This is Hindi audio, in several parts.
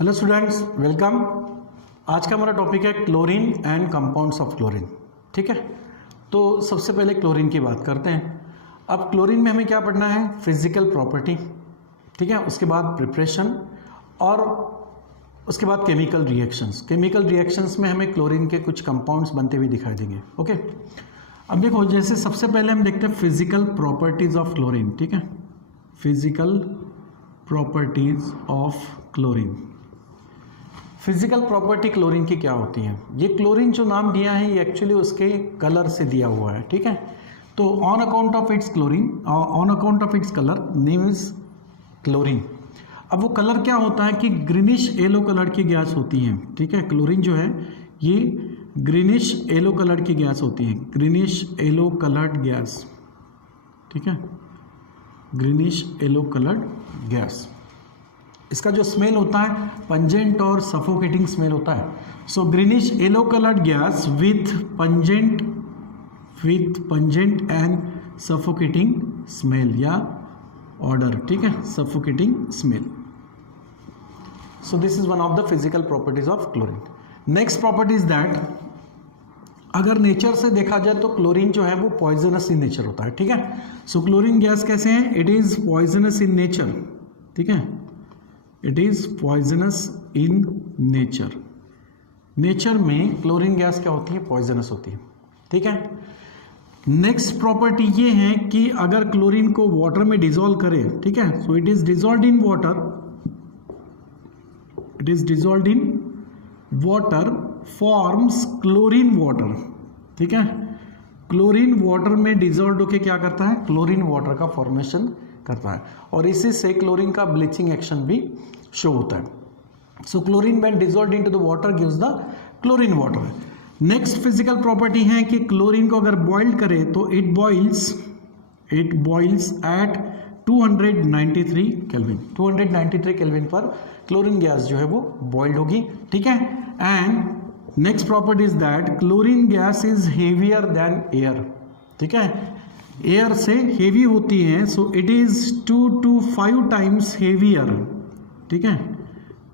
Hello students, welcome. आज का हमारा टॉपिक है chlorine and compounds of chlorine. ठीक है, तो सबसे पहले क्लोरीन की बात करते हैं। अब क्लोरीन में हमें क्या पढ़ना है? फिजिकल प्रॉपर्टी, ठीक है, उसके बाद प्रिपरेशन और उसके बाद केमिकल रिएक्शंस। केमिकल रिएक्शंस में हमें क्लोरीन के कुछ कंपाउंड्स बनते हुए दिखाई देंगे। ओके, अब देखो, जैसे सबसे पहले हम देखते हैं फिजिकल प्रॉपर्टीज ऑफ क्लोरीन। ठीक है, physical properties of chlorine. Physical property chlorine की क्या होती है? ये क्लोरीन जो नाम दिया है ये एक्चुअली उसके कलर से दिया हुआ है। ठीक है, तो on account of its chlorine, on account of its colour name is chlorine. अब वो कलर क्या होता है कि ग्रीनिश येलो कलर की गैस होती है। ठीक है, क्लोरीन जो है ये ग्रीनिश येलो कलर की गैस होती है, ग्रीनिश येलो कलर्ड गैस। ठीक है, ग्रीनिश येलो कलर्ड गैस। इसका जो स्मेल होता है पंजेंट और सफोकेटिंग स्मेल होता है। So greenish yellow coloured gas with pungent and suffocating smell या ऑर्डर। ठीक है, suffocating smell. So this is one of the physical properties of chlorine. Next property is that अगर नेचर से देखा जाए तो क्लोरीन जो है वो पॉइजनस इन नेचर होता है। ठीक है, सो क्लोरीन गैस कैसे है? It is poisonous in nature. ठीक है, it is poisonous in nature. Nature में क्लोरीन गैस क्या होती है? पॉइजनस होती है। ठीक है, नेक्स्ट प्रॉपर्टी ये है कि अगर क्लोरीन को वाटर में डिसॉल्व करें, ठीक है, so it is dissolved in water, it is dissolved in water forms chlorine water. ठीक है, क्लोरीन वाटर में डिसॉल्व होकर क्या करता है? क्लोरीन वाटर का फॉर्मेशन करता है और इसी से क्लोरीन का ब्लीचिंग एक्शन भी शो होता है। So chlorine when dissolved into the water gives the chlorine water. Next physical property है कि क्लोरीन को अगर बॉइल्ड करें तो it boils at 293 kelvin. 293 kelvin पर क्लोरीन गैस जो है वो बॉइल्ड होगी। ठीक है, and next property is that chlorine gas is heavier than air. ठीक है, एयर से हेवी होती है, so it is 2 to 5 times heavier. ठीक है,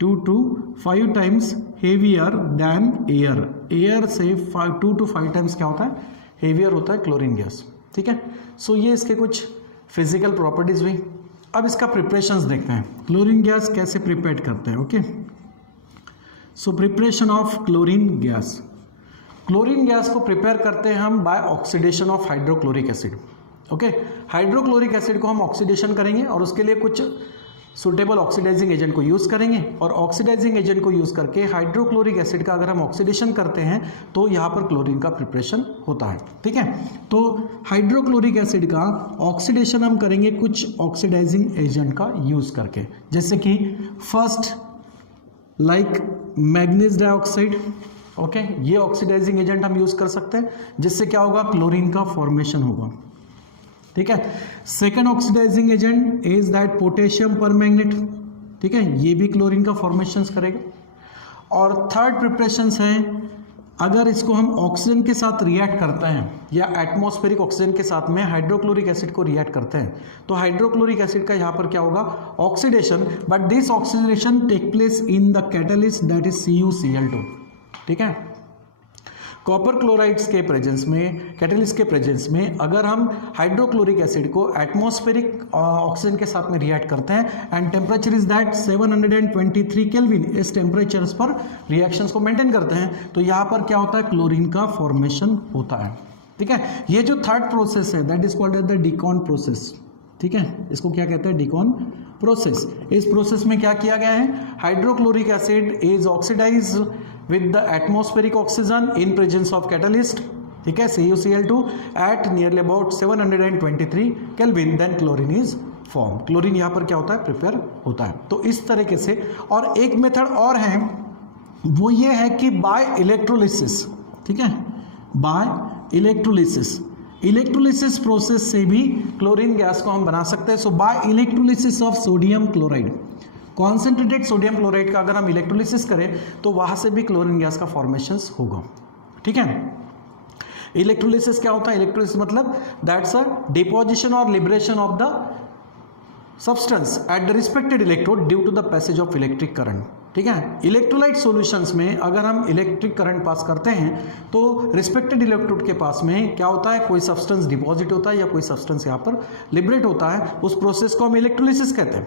2 to 5 times heavier than air. Air से 2 to 5 टाइम्स क्या होता है? हेवियर होता है क्लोरीन गैस। ठीक है, सो ये इसके कुछ फिजिकल प्रॉपर्टीज हुई। अब इसका प्रिपरेशंस देखते हैं, क्लोरीन गैस कैसे प्रिपेयर करते हैं। Okay, so preparation of chlorine gas. Chlorine gas को प्रिपेयर करते हैं हम by oxidation of hydrochloric acid. Okay, hydrochloric acid को हम ऑक्सीडेशन करेंगे और उसके लिए कुछ सुटेबल ऑक्सीडाइजिंग एजेंट को यूज़ करेंगे और ऑक्सीडाइजिंग एजेंट को यूज़ करके हाइड्रोक्लोरिक एसिड का अगर हम ऑक्सीडेशन करते हैं तो यहाँ पर क्लोरीन का प्रिपरेशन होता है। ठीक है, तो हाइड्रोक्लोरिक एसिड का ऑक्सीडेशन हम करेंगे कुछ ऑक्सीडाइजिंग एजेंट का यूज़ करके, जैसे कि first like manganese dioxide. Okay, ये ऑक्सीडाइजिंग एजेंट हम यूज़ कर सकते हैं, जिससे क्या होगा? क्लोरीन का फॉर्मेशन होगा। ठीक है, second oxidising agent is that potassium permanganate. ठीक है, ये भी क्लोरीन का फॉर्मेशन करेगा। और थर्ड प्रिपरेशंस हैं, अगर इसको हम ऑक्सीजन के साथ रिएक्ट करते हैं या एटमॉस्फेरिक ऑक्सीजन के साथ में हाइड्रोक्लोरिक एसिड को रिएक्ट करते हैं तो हाइड्रोक्लोरिक एसिड का यहाँ पर क्या होगा? Oxidation, but this oxidation take place in the catalyst that is CuCl2। ठीक है, कॉपर क्लोराइड्स के प्रेजेंस में, कैटलिस्ट के प्रेजेंस में अगर हम हाइड्रोक्लोरिक एसिड को एटमॉस्फेरिक ऑक्सीजन के साथ में रिएक्ट करते हैं and temperature is that 723 kelvin, इस टेम्परेचर्स पर रिएक्शंस को मेंटेन करते हैं तो यहाँ पर क्या होता है? क्लोरीन का फॉर्मेशन होता है। ठीक है, ये जो थर्ड प्रोसेस है that is called as the Deacon process. ठीक है, इसको क्या कहते हैं? Dickon process. इस प्रोसेस में क्या किया गया है? Hydrochloric acid is oxidise with the atmospheric oxygen in presence of catalyst, ठीक है, CuCl2 at nearly about 723 Kelvin, then chlorine is formed। Chlorine यहाँ पर क्या होता है? प्रिपेयर होता है। तो इस तरीके से, और एक मेथड और है, वो ये है कि बाय इलेक्ट्रोलिसिस। ठीक है, बाय इलेक्ट्रोलिसिस, इलेक्ट्रोलिसिस प्रोसेस से भी क्लोरीन गैस को हम बना सकते हैं। So by electrolysis of sodium chloride, concentrated sodium chloride का अगर हम इलेक्ट्रोलिसिस करें तो वहां से भी क्लोरीन गैस का फॉर्मेशन होगा। ठीक है, इलेक्ट्रोलिसिस क्या होता है? इलेक्ट्रोलिसिस मतलब दैट्स अ डिपोजिशन और liberation of the substance at the respected electrode due to the passage of electric current। ठीक है। इलेक्ट्रोलाइट सॉल्यूशंस में अगर हम इलेक्ट्रिक करंट पास करते हैं तो रिस्पेक्टेड इलेक्ट्रोड के पास में क्या होता है, कोई सब्सटेंस डिपॉजिट होता है या कोई सब्सटेंस यहाँ पर लिबरेट होता है, उस प्रोसेस को हम इलेक्ट्रोलिसिस कहते हैं।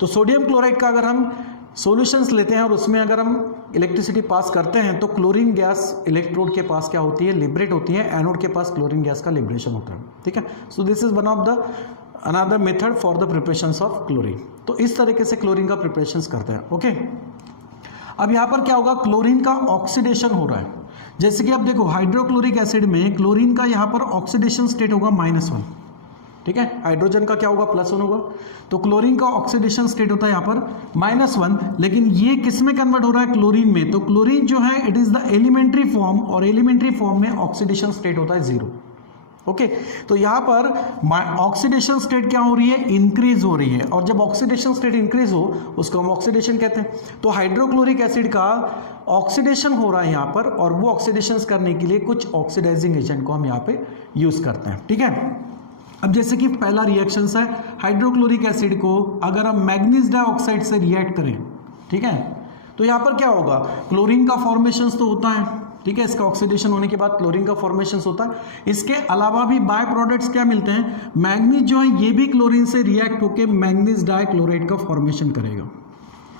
तो सोडियम क्लोराइड का अगर हम सॉल्यूशंस लेते हैं और उसमें अगर हम इलेक्ट्रिसिटी पास करते हैं तो क्लोरीन गैस इलेक्ट्रोड के पास क्या होती है, लिबरेट होती है, एनोड के पास क्लोरीन गैस का लिबरेशन होता है, ठीक है। सो this is one of the another method for the preparations of chlorine. तो इस तरीके से क्लोरीन का प्रिपरेशंस करते हैं, ओके। अब यहाँ पर क्या होगा, क्लोरीन का ऑक्सीडेशन हो रहा है। जैसे कि आप देखो हाइड्रोक्लोरिक एसिड में क्लोरीन का यहाँ पर ऑक्सीडेशन स्टेट होगा -1, ठीक है। हाइड्रोजन का क्या होगा, +1 होगा। तो क्लोरीन का ऑक्सीडेशन स्टेट होता है यहाँ पर -1, लेकिन ये किस में कन्वर्ट हो रहा है, क्लोरीन में। तो क्लोरीन जो है it is the elementary form, और एलिमेंट्री फॉर्म में ऑक्सीडेशन स्टेट होता है 0, ओके। तो यहाँ पर ऑक्सीडेशन स्टेट क्या हो रही है, इंक्रीज हो रही है, और जब ऑक्सीडेशन स्टेट इंक्रीज हो उसको हम ऑक्सीडेशन कहते हैं। तो हाइड्रोक्लोरिक एसिड का ऑक्सीडेशन हो रहा है यहाँ पर, और वो ऑक्सीडेशन करने के लिए कुछ ऑक्सीडाइजिंग एजेंट को हम यहाँ पे यूज करते हैं, ठीक है। अब जैसे कि पहला रिएक्शन है, हाइड्रोक्लोरिक एसिड को अगर हम मैग्नीज डाइऑक्साइड से रिएक्ट करें, ठीक है, तो यहाँ पर क्या होगा, क्लोरीन का फॉर्मेशन तो होता है, ठीक है। इसका ऑक्सीडेशन होने के बाद क्लोरीन का फॉर्मेशन होता है। इसके अलावा भी बाय प्रोडक्ट्स क्या मिलते हैं, मैग्नीज जो है ये भी क्लोरीन से रिएक्ट होकर मैग्नीज डाइक्लोराइड का फॉर्मेशन करेगा,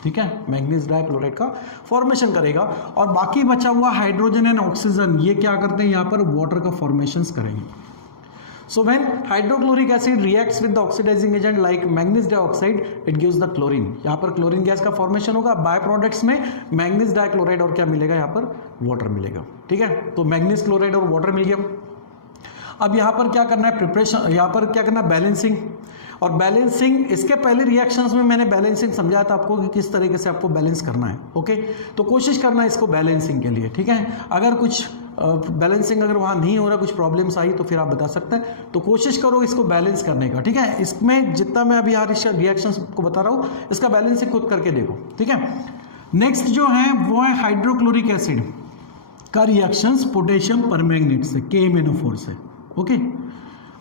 ठीक है, मैग्नीज डाइक्लोराइड का फॉर्मेशन करेगा। और बाकी बचा हुआ हाइड्रोजन एंड ऑक्सीजन ये क्या करते हैं, यहाँ पर वाटर का फॉर्मेशन करेंगे। So when hydrochloric acid reacts with the oxidizing agent like manganese dioxide, it gives the chlorine. यहाँ पर क्लोरीन गैस का फॉर्मेशन होगा, बाय प्रोडक्ट्स में मैग्नीज डाइक्लोराइड और क्या मिलेगा, यहाँ पर वाटर मिलेगा, ठीक है। तो मैग्नीज क्लोराइड और वाटर मिल गया। अब यहाँ पर क्या करना है, प्रिपरेशन, यहाँ पर क्या करना है, बैलेंसिंग। और बैलेंसिंग, इसके पहले रिएक्शंस में मैंने बैलेंसिंग समझाया था आपको कि किस तरीके से आपको बैलेंस करना है, ओके। तो कोशिश करना है इसको बैलेंसिंग के लिए, ठीक है। अगर कुछ बैलेंसिंग अगर वहाँ नहीं हो रहा, कुछ प्रॉब्लम्स आई तो फिर आप बता सकते हैं। तो कोशिश करो इसको बैलेंस करने का, ठीक है। इसमें जितना मैं अभी रिएक्शंस को बता रहा हूँ इसका बैलेंसिंग खुद करके देखो, ठीक है। नेक्स्ट जो है वो है हाइड्रोक्लोरिक एसिड का रिएक्शंस पोटेशियम परमैंगनेट से, KMnO4 से, ओके।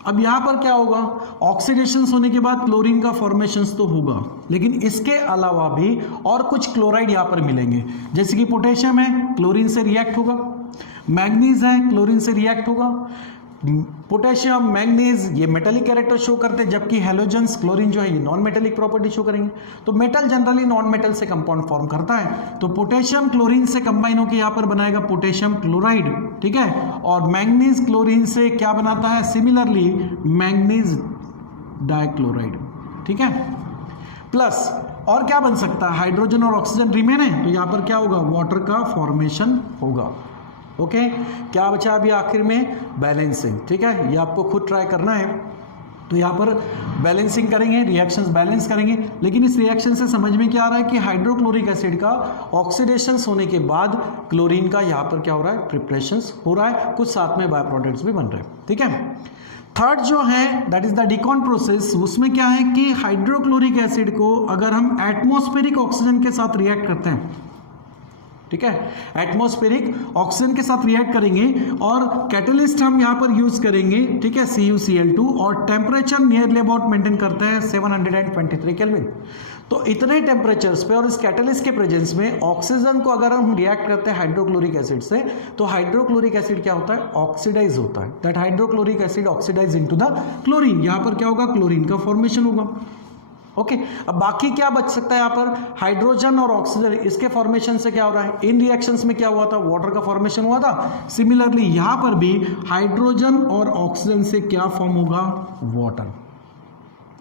अब यहाँ पर क्या होगा, ऑक्सीडेशन होने के बाद क्लोरीन का फॉर्मेशन तो होगा, लेकिन इसके अलावा भी और कुछ क्लोराइड यहाँ पर मिलेंगे। जैसे कि पोटेशियम है, क्लोरीन से रिएक्ट होगा, मैग्नीज है, क्लोरीन से रिएक्ट होगा। पोटेशियम, मैग्नीज ये मेटेलिक कैरेक्टर शो करते हैं, जबकि हैलोजेंस, क्लोरीन जो है ये नॉन मेटेलिक प्रॉपर्टी शो करेंगे। तो मेटल जनरली नॉन मेटल से कंपाउंड फॉर्म करता है। तो पोटेशियम क्लोरीन से कंबाइन होकर यहाँ पर बनाएगा पोटेशियम क्लोराइड, ठीक है। और मैग्नीज क्लोरीन से क्या बनाता है, सिमिलरली मैग्नीज डाइक्लोराइड, ठीक है। प्लस और क्या बन सकता है, हाइड्रोजन और ऑक्सीजन रिमेन है, तो यहाँ पर क्या होगा, वाटर का फॉर्मेशन होगा, ओके। क्या बचा अभी आखिर में, बैलेंसिंग, ठीक है। ये आपको खुद ट्राई करना है। तो यहाँ पर बैलेंसिंग करेंगे, रिएक्शंस बैलेंस करेंगे। लेकिन इस रिएक्शन से समझ में क्या आ रहा है कि हाइड्रोक्लोरिक एसिड का ऑक्सीडेशन होने के बाद क्लोरीन का यहाँ पर क्या हो रहा है, प्रिपरेशन हो रहा है, कुछ साथ में बाय प्रोडक्ट्स भी बन रहे हैं, ठीक है। थर्ड जो है that is the Deacon process. उसमें क्या है कि हाइड्रोक्लोरिक एसिड को अगर हम एटमॉस्फेरिक ऑक्सीजन के साथ रिएक्ट करते हैं, ठीक है, एटमॉस्फेरिक ऑक्सीजन के साथ रिएक्ट करेंगे और कैटलिस्ट हम यहां पर यूज करेंगे, ठीक है, CuCl2, और टेम्परेचर नियरली अबाउट मेंटेन करते हैं 723 केल्विन। तो इतने टेम्परेचर्स पे और इस कैटलिस्ट के प्रेजेंस में ऑक्सीजन को अगर हम रिएक्ट करते हैं हाइड्रोक्लोरिक एसिड से, तो हाइड्रोक्लोरिक एसिड क्या होता है, ऑक्सीडाइज होता है। That hydrochloric acid oxidise into the chlorine. यहां पर क्या होगा, क्लोरीन का फॉर्मेशन होगा, ओके। अब बाकी क्या बच सकता है यहाँ पर, हाइड्रोजन और ऑक्सीजन, इसके फॉर्मेशन से क्या हो रहा है, इन रिएक्शंस में क्या हुआ था, वाटर का फॉर्मेशन हुआ था। सिमिलरली यहाँ पर भी हाइड्रोजन और ऑक्सीजन से क्या फॉर्म होगा, वाटर,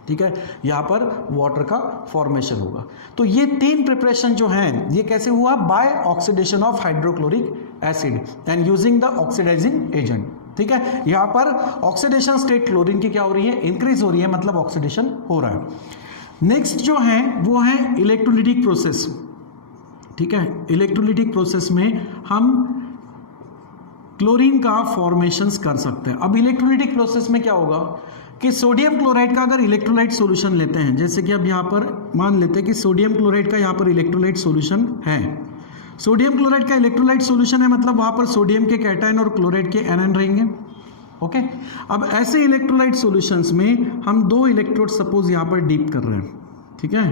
ठीक है। यहाँ पर वाटर का फॉर्मेशन होगा। तो ये तीन प्रिपरेशन जो हैं ये कैसे हुआ, by oxidation of hydrochloric acid and using the oxidising agent, ठीक है। यहाँ पर ऑक्सीडेशन स्टेट क्लोरीन की क्या हो रही है, इंक्रीज हो रही है, मतलब ऑक्सीडेशन हो रहा है। नेक्स्ट जो है वो है इलेक्ट्रोलिटिक प्रोसेस, ठीक है। इलेक्ट्रोलिटिक प्रोसेस में हम क्लोरीन का फॉर्मेशंस कर सकते हैं। अब इलेक्ट्रोलिटिक प्रोसेस में क्या होगा कि सोडियम क्लोराइड का अगर इलेक्ट्रोलाइट सॉल्यूशन लेते हैं, जैसे कि अब यहाँ पर मान लेते हैं कि सोडियम क्लोराइड का यहाँ पर इलेक्ट्रोलाइट सॉल्यूशन है। सोडियम क्लोराइड का इलेक्ट्रोलाइट सॉल्यूशन है, मतलब वहाँ पर सोडियम के कैटायन और क्लोराइड के एनायन रहेंगे, ओके। अब ऐसे इलेक्ट्रोलाइट सॉल्यूशंस में हम दो इलेक्ट्रोड सपोज यहाँ पर डीप कर रहे हैं, ठीक है,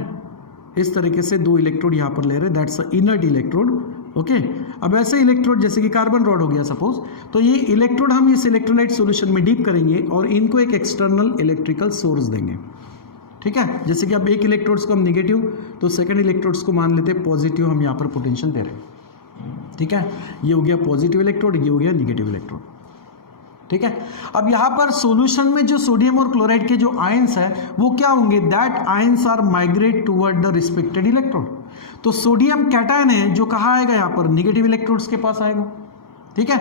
इस तरीके से 2 इलेक्ट्रोड यहाँ पर ले रहे हैं, that's a inert electrode. Okay, अब ऐसे इलेक्ट्रोड जैसे कि कार्बन रॉड हो गया सपोज, तो ये इलेक्ट्रोड हम इस इलेक्ट्रोलाइट सॉल्यूशन में डीप करेंगे और इनको एक एक्सटर्नल इलेक्ट्रिकल सोर्स देंगे। ठीक है, जैसे कि अब एक इलेक्ट्रोड्स को हम निगेटिव, तो सेकंड इलेक्ट्रोड्स को मान लेते हैं पॉजिटिव, हम यहाँ पर पोटेंशियल दे रहे हैं। ठीक है, ये हो गया पॉजिटिव इलेक्ट्रोड, ये हो गया निगेटिव इलेक्ट्रोड। ठीक है, अब यहाँ पर सॉल्यूशन में जो सोडियम और क्लोराइड के जो आयंस है वो क्या होंगे, that ions are migrate toward the respected electrode. तो सोडियम कैटायन है जो कहाँ आएगा, यहाँ पर निगेटिव इलेक्ट्रोड्स के पास आएगा। ठीक है,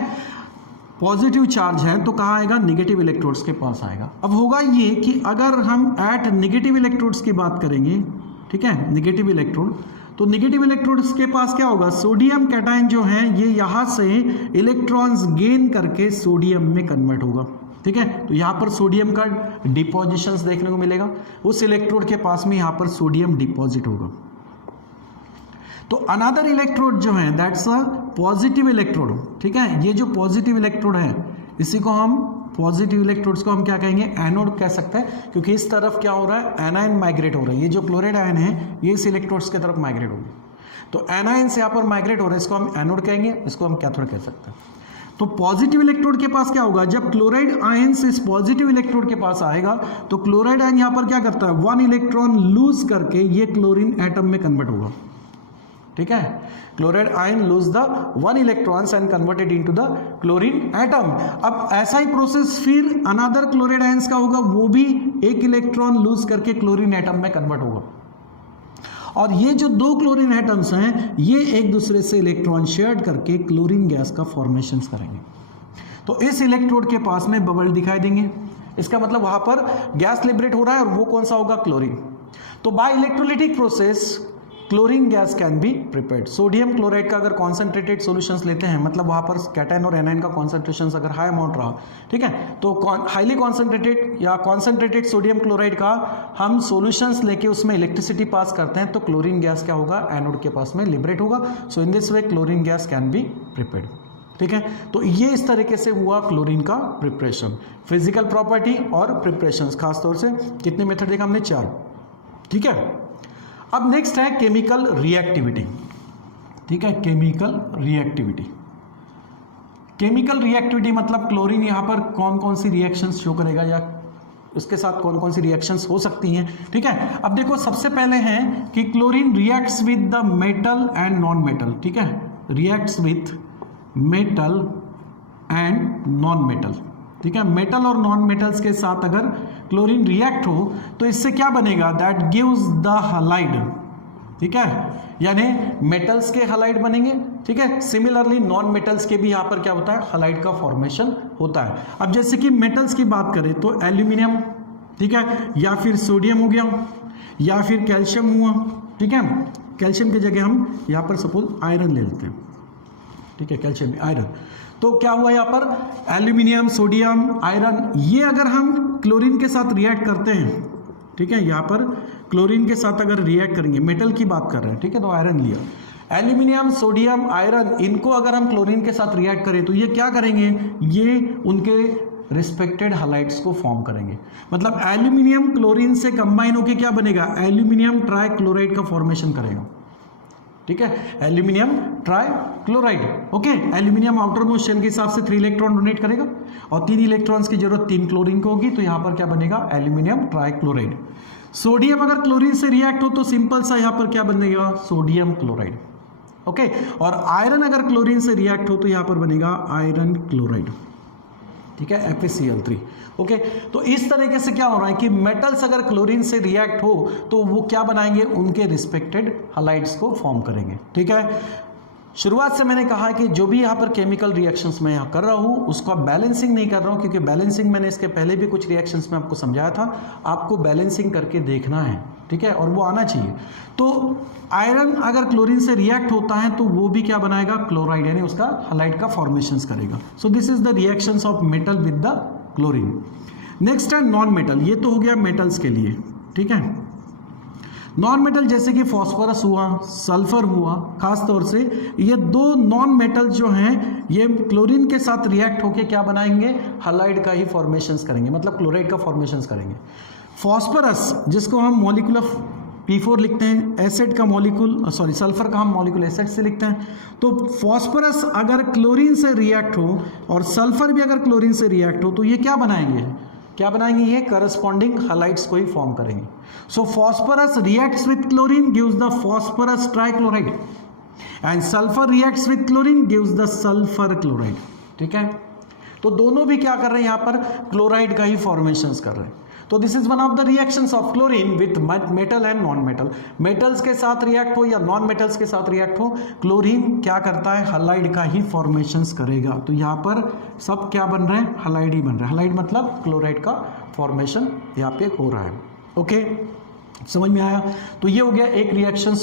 पॉजिटिव चार्ज है तो कहाँ आएगा, निगेटिव इलेक्ट्रोड्स के पास आएगा। अब होगा ये कि अगर हम एट निगेटिव इलेक्ट्रोड्स की बात करेंगे, ठीक है, निगेटिव इलेक्ट्रोड, तो निगेटिव इलेक्ट्रोड्स के पास क्या होगा, सोडियम कैटायन जो है ये यहाँ से इलेक्ट्रॉन्स गेन करके सोडियम में कन्वर्ट होगा। ठीक है, तो यहाँ पर सोडियम का डिपोजिशंस देखने को मिलेगा, उस इलेक्ट्रोड के पास में यहाँ पर सोडियम डिपॉजिट होगा। तो अनदर इलेक्ट्रोड जो है दैट्स अ पॉजिटिव इलेक्ट्रोड। ठीक है, ये जो पॉजिटिव इलेक्ट्रोड है इसी को हम पॉजिटिव इलेक्ट्रोड्स को हम क्या कहेंगे, एनोड कह सकते हैं, क्योंकि इस तरफ क्या हो रहा है, एनायन माइग्रेट हो रहा है। ये जो क्लोराइड आयन है ये इस इलेक्ट्रोड्स की तरफ माइग्रेट होगी, तो एनायन से यहाँ पर माइग्रेट हो रहा है, इसको हम एनोड कहेंगे, इसको हम कैथोड कह सकते हैं। तो पॉजिटिव इलेक्ट्रोड के पास क्या होगा, जब क्लोराइड आयन से इस पॉजिटिव इलेक्ट्रोड के पास आएगा तो क्लोराइड आयन यहाँ पर क्या करता है, 1 इलेक्ट्रॉन लूज करके ये क्लोरीन एटम में कन्वर्ट होगा। ठीक है, chloride ion lose the 1 electrons and converted into the chlorine atom. अब ऐसा ही प्रोसेस फिर अनदर क्लोराइड आयंस का होगा, वो भी 1 इलेक्ट्रॉन लूज करके क्लोरीन एटम में कन्वर्ट होगा। और ये जो 2 क्लोरीन एटम्स हैं ये एक दूसरे से इलेक्ट्रॉन शेयर करके क्लोरीन गैस का फॉर्मेशन करेंगे। तो इस इलेक्ट्रोड के पास में बबल दिखाई देंगे, इसका मतलब वहां पर गैस लिबरेट हो रहा है और वो कौन सा होगा, क्लोरीन। तो by electrolytic process chlorine gas can be prepared. Sodium chloride का अगर कॉन्सेंट्रेटेड सॉल्यूशंस लेते हैं, मतलब वहां पर कैटायन और एनायन का कॉन्सेंट्रेशन अगर हाई अमाउंट रहा, ठीक है, तो हाईली कॉन्सेंट्रेटेड या कॉन्सेंट्रेटेड सोडियम क्लोराइड का हम सॉल्यूशंस लेके उसमें इलेक्ट्रिसिटी पास करते हैं तो क्लोरीन गैस क्या होगा, एनोड के पास में लिबरेट होगा। So in this way chlorine gas can be prepared. ठीक है, तो ये इस तरीके से हुआ क्लोरीन का प्रिपरेशन, फिजिकल प्रॉपर्टी और प्रिपरेशन। खासतौर से कितने मेथड देखा हमने, 4। ठीक है, अब नेक्स्ट है केमिकल रिएक्टिविटी। ठीक है, केमिकल रिएक्टिविटी। केमिकल रिएक्टिविटी मतलब क्लोरीन यहाँ पर कौन कौन सी रिएक्शंस शो करेगा या उसके साथ कौन कौन सी रिएक्शंस हो सकती हैं। ठीक है, अब देखो सबसे पहले है कि chlorine reacts with the metal and non metal. ठीक है, reacts with metal and non metal. ठीक है, मेटल और नॉन मेटल्स के साथ अगर क्लोरीन रिएक्ट हो तो इससे क्या बनेगा, दैट गिव्स द हलाइड। ठीक है, यानी मेटल्स के हलाइड बनेंगे। ठीक है, सिमिलरली नॉन मेटल्स के भी यहाँ पर क्या होता है, हलाइड का फॉर्मेशन होता है। अब जैसे कि मेटल्स की बात करें तो एल्यूमिनियम, ठीक है, या फिर सोडियम हो गया या फिर कैल्शियम हुआ। ठीक है, कैल्शियम की जगह हम यहाँ पर सपोज आयरन ले लेते हैं। ठीक है, कैल्शियम आयरन, तो क्या हुआ यहाँ पर एल्यूमिनियम, सोडियम, आयरन, ये अगर हम क्लोरीन के साथ रिएक्ट करते हैं, ठीक है, यहाँ पर क्लोरीन के साथ अगर रिएक्ट करेंगे, मेटल की बात कर रहे हैं, ठीक है, तो आयरन लिया, एल्यूमिनियम, सोडियम, आयरन, इनको अगर हम क्लोरीन के साथ रिएक्ट करें तो ये क्या करेंगे, ये उनके रिस्पेक्टेड हलाइड्स को फॉर्म करेंगे। मतलब एल्यूमिनियम क्लोरीन से कंबाइन होकर क्या बनेगा, एल्यूमिनियम ट्राइक्लोराइड का फॉर्मेशन करेगा। ठीक है, aluminium trichloride. Okay, aluminium outer most shell के हिसाब से 3 इलेक्ट्रॉन डोनेट करेगा और 3 इलेक्ट्रॉन्स की जरूरत 3 क्लोरीन को होगी, तो यहां पर क्या बनेगा, एल्यूमिनियम ट्राइक्लोराइड। सोडियम अगर क्लोरीन से रिएक्ट हो तो सिंपल सा यहां पर क्या बनेगा, सोडियम क्लोराइड। ओके, और आयरन अगर क्लोरीन से रिएक्ट हो तो यहां पर बनेगा आयरन क्लोराइड। ठीक है, FeCl3। ओके, तो इस तरीके से क्या हो रहा है कि मेटल्स अगर क्लोरीन से रिएक्ट हो तो वो क्या बनाएंगे, उनके रिस्पेक्टेड हलाइड्स को फॉर्म करेंगे। ठीक है, शुरुआत से मैंने कहा कि जो भी यहाँ पर केमिकल रिएक्शंस मैं यहाँ कर रहा हूँ उसका बैलेंसिंग नहीं कर रहा हूँ, क्योंकि बैलेंसिंग मैंने इसके पहले भी कुछ रिएक्शंस में आपको समझाया था, आपको बैलेंसिंग करके देखना है। ठीक है, और वो आना चाहिए। तो आयरन अगर क्लोरीन से रिएक्ट होता है तो वो भी क्या बनाएगा, क्लोराइड, यानी उसका हलाइड का फॉर्मेशंस करेगा। सो this is the reactions of metal with the chlorine. Next है नॉन मेटल, ये तो हो गया मेटल्स के लिए। ठीक है, नॉन मेटल जैसे कि फॉस्फोरस हुआ, सल्फर हुआ, खास तौर से ये 2 नॉन मेटल जो हैं ये क्लोरीन के साथ रिएक्ट होके क्या बनाएंगे, हलाइड का ही फॉर्मेशंस करेंगे, मतलब क्लोराइड का फॉर्मेशंस करेंगे। फॉस्फोरस जिसको हम मॉलिक्यूलर P4 लिखते हैं, एसिड का मॉलिक्यूल सॉरी सल्फर का हम मॉलिक्यूल एसिड से लिखते हैं। तो फॉस्फोरस अगर क्लोरीन से रिएक्ट हो और सल्फर भी अगर क्लोरीन से रिएक्ट हो तो ये क्या बनाएंगे, क्या बनाएंगे, ये करस्पॉन्डिंग हैलाइड्स को ही फॉर्म करेंगे। So phosphorus reacts with chlorine gives the phosphorus trichloride and sulphur reacts with chlorine gives the sulphur chloride. ठीक है, तो दोनों भी क्या कर रहे हैं, यहाँ पर क्लोराइड का ही फॉर्मेशंस कर रहे हैं। तो this is one of the reactions of chlorine with metal and non metal. Metals के साथ रिएक्ट हो या नॉन मेटल्स के साथ रिएक्ट हो, क्लोरीन क्या करता है, हैलाइड का ही फॉर्मेशंस करेगा। तो यहाँ पर सब क्या बन रहे हैं, हैलाइड ही बन रहा है। हैलाइड मतलब क्लोराइड का फॉर्मेशन यहाँ पे हो रहा है। ओके, समझ में आया। तो ये हो गया एक reaction.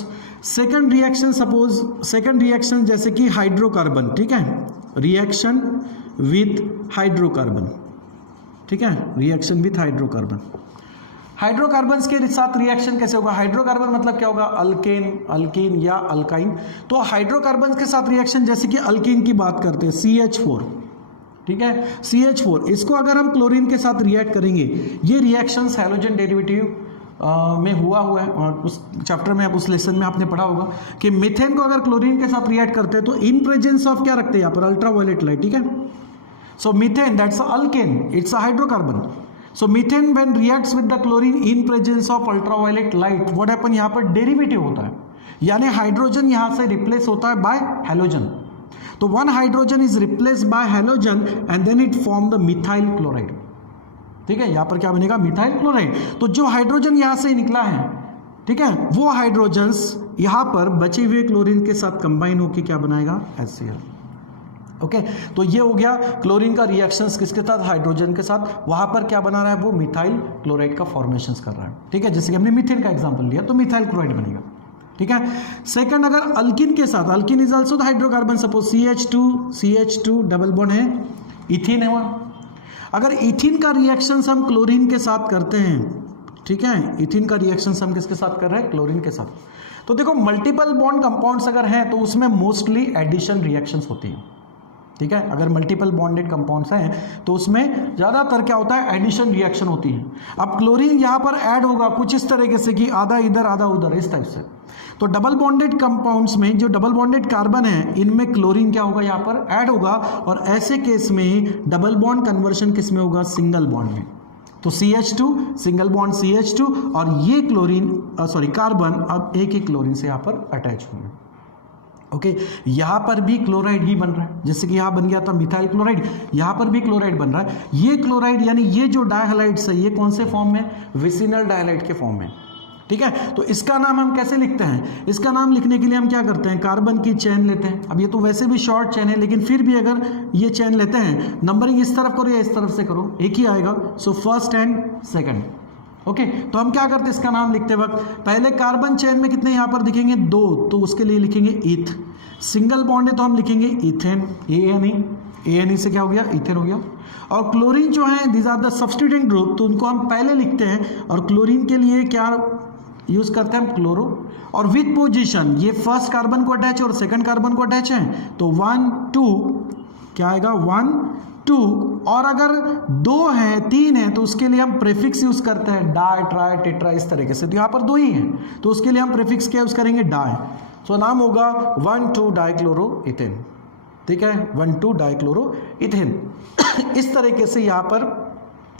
Second reaction, suppose second reaction जैसे कि हाइड्रोकार्बन, ठीक है, रिएक्शन विथ हाइड्रोकार्बन, ठीक है, रिएक्शन विथ हाइड्रोकार्बन। हाइड्रोकार्बन्स के साथ रिएक्शन कैसे होगा, हाइड्रोकार्बन मतलब क्या होगा, अल्केन, अल्कीन या अल्काइन। तो हाइड्रोकार्बन्स के साथ रिएक्शन जैसे कि अल्कीन की बात करते हैं, CH4, ठीक है, CH4, इसको अगर हम क्लोरीन के साथ रिएक्ट करेंगे, ये रिएक्शंस हैलोजन डेरिवेटिव में हुआ है। और उस चैप्टर में, उस लेसन में आपने पढ़ा होगा कि मीथेन को अगर क्लोरीन के साथ रिएक्ट करते हैं तो इन प्रेजेंस ऑफ क्या रखते हैं यहाँ पर, अल्ट्रावायलेट लाइट, ठीक है। So methane that's alkane, it's a hydrocarbon. So methane when reacts with the chlorine in presence of ultraviolet light, what happen, यहाँ पर डेरिवेटिव होता है, यानी हाइड्रोजन यहाँ से रिप्लेस होता है बाय हैलोजन। तो one hydrogen is replaced by halogen and then it form the methyl chloride. ठीक है, यहाँ पर क्या बनेगा, मिथाइल क्लोराइड। तो जो हाइड्रोजन यहाँ से निकला है, ठीक है, वो हाइड्रोजन्स यहाँ पर बचे हुए क्लोरीन के साथ कंबाइन होकर क्या बनाएगा, HCl। ओके, तो ये हो गया क्लोरीन का रिएक्शंस किसके साथ, हाइड्रोजन के साथ। वहां पर क्या बना रहा है, वो मिथाइल क्लोराइड का फॉर्मेशन कर रहा है। ठीक है, जैसे कि हमने मीथेन का एग्जांपल लिया तो मिथाइल क्लोराइड बनेगा। ठीक है, सेकंड अगर अल्किन के साथ, alkene is also the hydrocarbon, suppose CH2 double bond है, इथीन है वहां। अगर इथीन का रिएक्शन हम क्लोरीन के साथ करते हैं, ठीक है, इथीन का रिएक्शन हम किसके साथ कर रहे हैं, क्लोरीन के साथ। तो देखो मल्टीपल बॉन्ड कंपाउंड्स अगर हैं तो उसमें मोस्टली एडिशन रिएक्शंस होती हैं। ठीक है, अगर मल्टीपल बॉन्डेड कंपाउंड्स हैं तो उसमें ज़्यादातर क्या होता है, एडिशन रिएक्शन होती है। अब क्लोरीन यहाँ पर ऐड होगा कुछ इस तरीके से कि आधा इधर आधा उधर, इस टाइप से। तो डबल बॉन्डेड कंपाउंड्स में जो डबल बॉन्डेड कार्बन है, इनमें क्लोरीन क्या होगा, यहाँ पर ऐड होगा, और ऐसे केस में डबल बॉन्ड कन्वर्शन किस में होगा, सिंगल बॉन्ड में। तो CH2 सिंगल बॉन्ड CH2 और ये क्लोरीन कार्बन अब एक ही क्लोरीन से यहाँ पर अटैच होंगे। ओके, यहाँ पर भी क्लोराइड ही बन रहा है, जैसे कि यहाँ बन गया था मिथाइल क्लोराइड, यहाँ पर भी क्लोराइड बन रहा है। ये क्लोराइड यानी ये जो डायहैलाइड्स है, ये कौन से फॉर्म में, विसिनल डायहैलाइड के फॉर्म में। ठीक है, तो इसका नाम हम कैसे लिखते हैं, इसका नाम लिखने के लिए हम क्या करते हैं, कार्बन की चेन लेते हैं। अब ये तो वैसे भी शॉर्ट चेन है, लेकिन फिर भी अगर ये चेन लेते हैं, नंबरिंग इस तरफ करो या इस तरफ से करो, एक ही आएगा। So first and second. Okay, तो हम क्या करते हैं, इसका नाम लिखते वक्त पहले कार्बन चेन में कितने यहाँ पर दिखेंगे, 2, तो उसके लिए लिखेंगे ईथ। सिंगल बॉन्ड है तो हम लिखेंगे इथेन, ANE से क्या हो गया, इथेन हो गया। और क्लोरीन जो है, these are the substituent group, तो उनको हम पहले लिखते हैं। और क्लोरीन के लिए क्या यूज करते हैं हम, क्लोरो। और विथ पोजीशन, ये फर्स्ट कार्बन को अटैच है और सेकंड कार्बन को अटैच है, तो 1 2 क्या आएगा, 1 2। और अगर 2 है 3 है तो उसके लिए हम प्रीफिक्स यूज करते हैं, डाई ट्राई टेट्रा, इस तरीके से। तो यहाँ पर 2 ही हैं तो उसके लिए हम प्रीफिक्स क्या यूज करेंगे, डाई। सो नाम होगा 1,2 डाइक्लोरो इथेन। ठीक है, 1,2 डाइक्लोरो इथेन। इस तरीके से यहाँ पर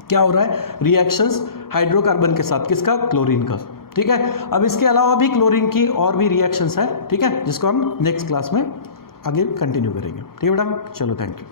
क्या हो रहा है, रिएक्शंस हाइड्रोकार्बन के साथ, किसका, क्लोरीन का। ठीक है, अब इसके अलावा भी क्लोरीन की और भी रिएक्शंस है, ठीक है, जिसको हम नेक्स्ट क्लास में आगे कंटिन्यू करेंगे। ठीक है बेटा, चलो, थैंक यू।